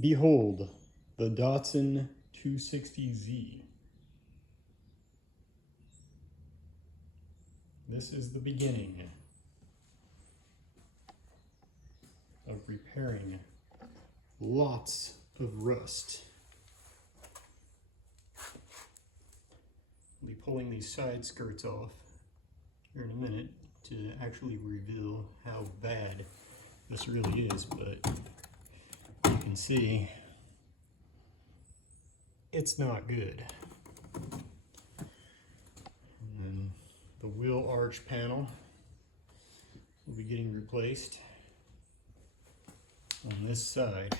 Behold, the Datsun 260Z. This is the beginning of repairing lots of rust. I'll be pulling these side skirts off here in a minute to actually reveal how bad this really is, but you can see it's not good. And then the wheel arch panel will be getting replaced on this side.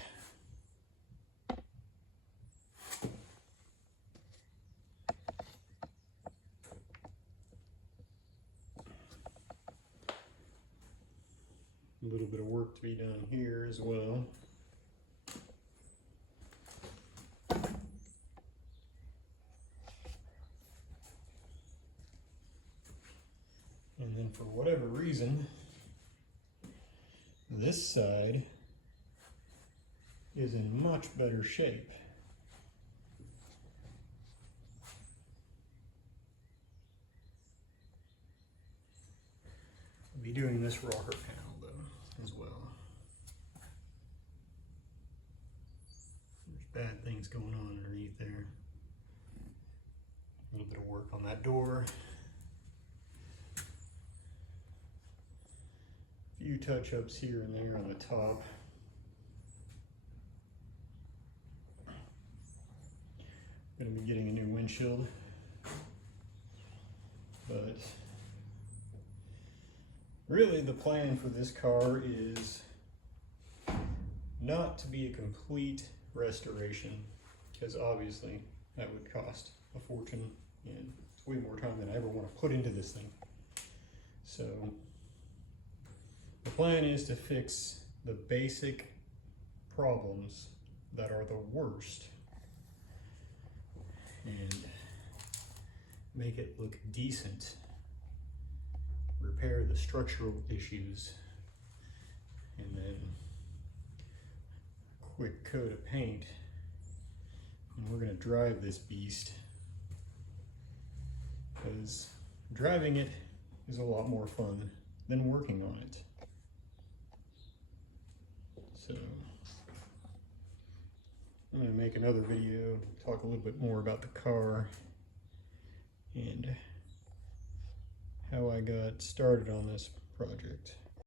A little bit of work to be done here as well. And then for whatever reason, this side is in much better shape. I'll be doing this rocker panel though as well. There's bad things going on underneath there. A little bit of work on that door. A few touch-ups here and there on the top. Going to be getting a new windshield, but really the plan for this car is not to be a complete restoration, because obviously that would cost a fortune and it's way more time than I ever want to put into this thing. So the plan is to fix the basic problems that are the worst and make it look decent, repair the structural issues, and then quick coat of paint. And we're going to drive this beast, because driving it is a lot more fun than working on it. So I'm going to make another video to talk a little bit more about the car and how I got started on this project.